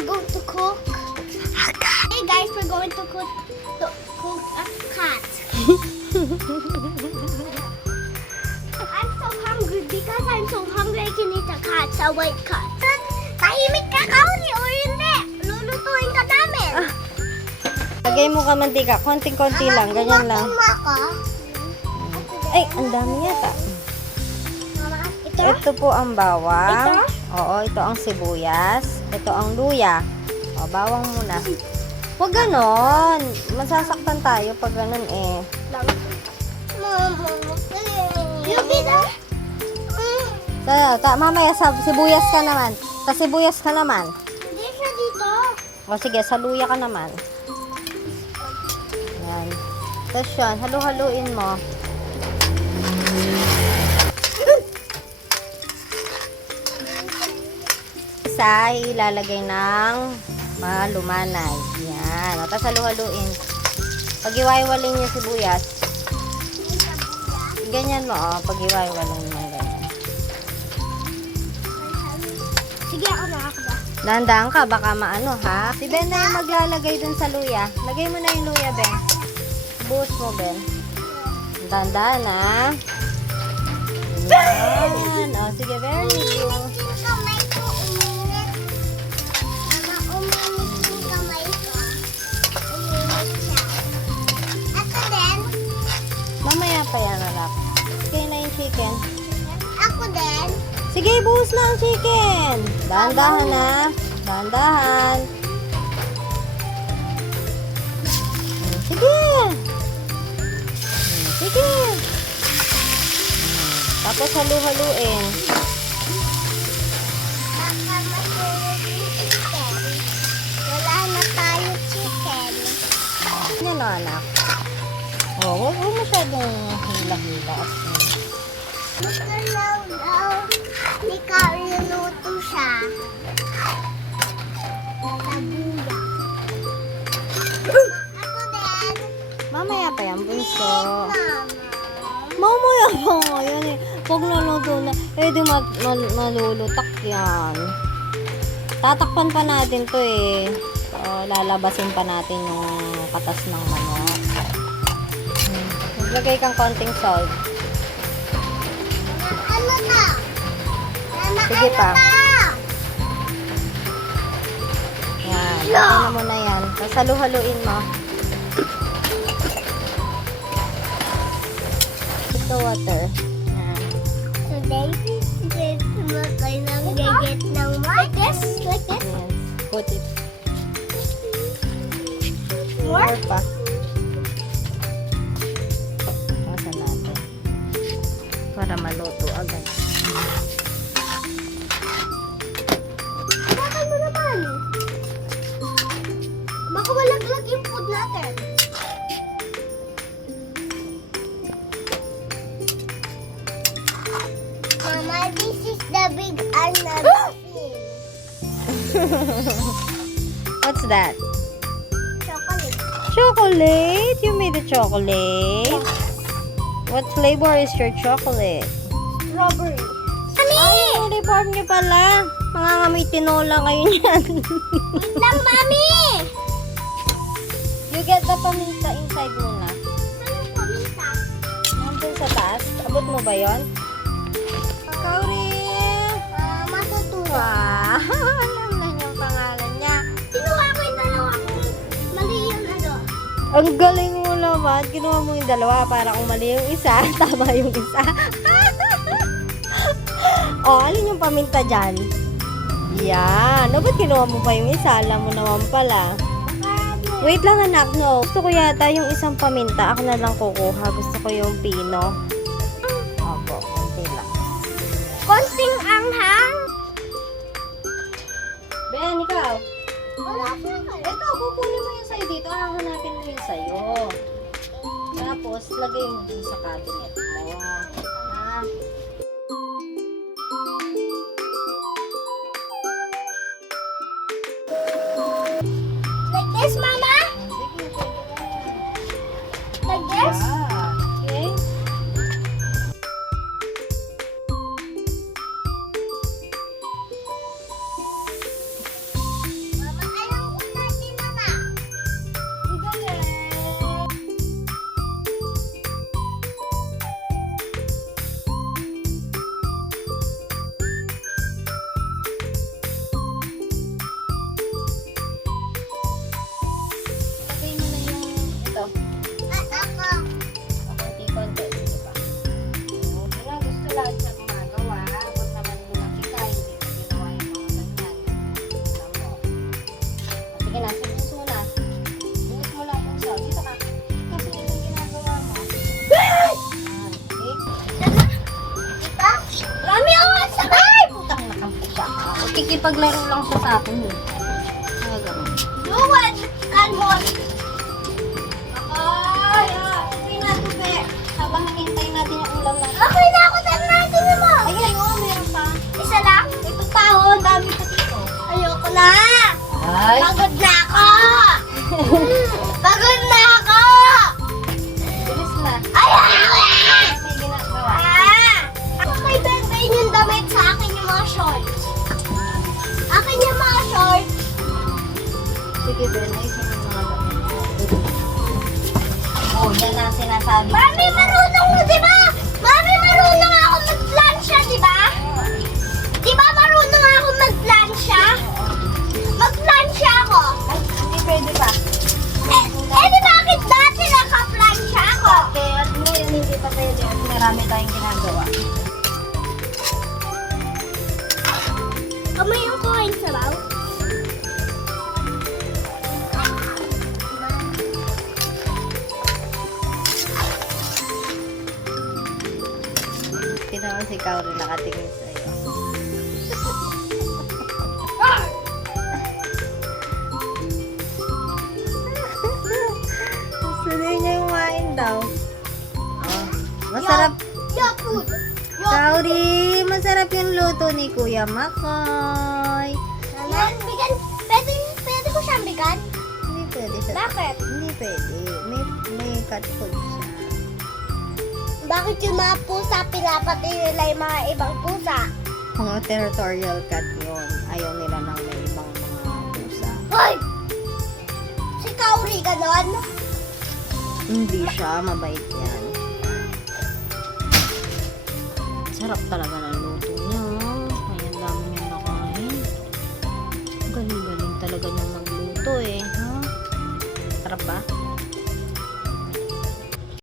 we're going to cook. Hey guys, we're going to cook a cat. I'm so hungry because I'm so hungry I can eat a cat, a white cat. Tahimik ka, Kauri, o hindi. Lulutuin ka namin. Lagay mo ka mantika. Konting-konti lang. Ganyan lang. Ay, ang dami yata. Ito? Ito po ang bawang. Oo, ito ang sibuyas. Ito ang luya. O, bawang muna. Huwag ganon. Masasaktan tayo pag ganon eh. Mamaya sa sibuyas ka naman. Sa sibuyas ka naman. Hindi siya dito. O sige, sa luya ka naman. Yan. Tapos yun, halu-haluin mo. Isa, ilalagay ng malumanay. Yan. O, tapos halu-haluin. Pag iwaywalin yung sibuyas, ganyan mo, o. Pag iwaywalin mo, ganyan. Sige, ako na. Dahan-dahan ka, baka maano ha. Si Ben na yung maglalagay dun sa luya. Lagay mo na yung luya, Ben. Buhos mo, Ben. Dahan-dahan ha. Yan. O, sige, very good. Kamay ko uminit. Mama, uminit yung kamay ko. Uminit siya. Ako din. Mamaya pa yan, anak. Sige na yung chicken. Ako din. Sige, buhos na ang chicken. Dahan-dahan na. Dahan-dahan. Sige. Sige. Tapos halu-haluin. Baka matulog yung chicken. Wala na tayo chicken. Yan o, anak. O, huwag masyadong hila-hila. Magkalaw daw. Hindi ka luluto siya. Sabuya. Ako din. Mamaya pa yan, bunso. Mama. Mamaya pa nga yan eh. Huwag naluto na. Eh, di malulutak yan. Tatakpan pa natin to eh. So, lalabasin pa natin yung katas ng manok. Maglagay kang konting salt. Ano na? Mama, Sige ano pa. na? Yan. Lagyan mo muna yan. Tapos halu-haluin mo. Ito water. Yan. Today, this makay ng gaget ng like this? Like this? Yes. Put it. More? More pa. Pasan natin. Para maluto agad. Bakit mo naman? Baka malaglag yung food natin. Mama, this is the big another thing. What's that? Chocolate. Chocolate? You made the chocolate? What flavor is your chocolate? Strawberry. Ay, uniform niyo pala. Mangangamoy tinola kayo niyan. Wait lang, Mami! You get the paminta inside muna. Anong paminta? Nandun sa taas. Abot mo ba yon? Kauri! Matutuwa. Wow! Alam na yung pangalan niya. Kinuha ko yung dalawa kung mali yung ano. Ang galing mo naman. Kinuha mo yung dalawa para kung mali yung isa, tama yung isa. O, alin yung paminta dyan? Yan. No, ba't kinuha mo pa yung isa? Alam mo naman pala. Wait lang anak, no. Gusto ko yata yung isang paminta. Ako na lang kukuha. Gusto ko yung pino. Opo, konti lang. Konting anghang. Ben, ikaw. Wala siya. Ito, kukunin mo yung sa'yo dito. Hahanapin mo yung sa'yo. Tapos, lagay mo dun sa cabinet mo. Ha? Like this, Mama? Sige, Like this? okay. Mama, nakikipaglaro lang siya sa akin eh. Luwan! Kanhon! Ay, natin, be. Habang hinihintay natin yung ulam natin. Okay na ako sa natin mo! Ayan, oh, meron pa. Isa lang? Ito taon, dami pa dito. Ayoko na! Ay. Pagod na ako! Pagod na ako! Bilis na. Ayoko na! May ginagawa. Ako kay Benten yung damit, sa akin yung mga shorts. Akin yung mga shorts. Sige, Ben. Ay, sa mga damit. Oh, yan ang sinasabi. Mami, marunong mo, di ba? Mami, marunong ako mag-plansya, di ba? Di ba marunong ako mag-plansya? Mag-plansya ako. Ay, hindi pwede pa. Di bakit dati naka-plansya ako? Kaya at ngayon hindi pa pwede at marami tayong ginagawa. Kamay yung kuhain sa baw. Tinawa si Kauri nakatingin sa'yo. Sunay niya yung kumain daw. Oh, masarap. Yuck food. Kauri, masarap yung luto ni Kuya Makoy. Yan, bigan. Pwede ko siyang bigan? Hindi pwede siya. Bakit? Hindi pwede. May cat food siya. Bakit yung mga pusa pinapatay nila yung mga ibang pusa? Mga territorial cat yun. Ayaw nila ng may ibang mga pusa. Hoy! Si Kauri ganon? Hindi siya. Mabait yan. Sarap talaga ng luto niya. Kaya ang dami niya nakain. Galing-galing talaga niyang magluto eh. Ha? Sarap ba?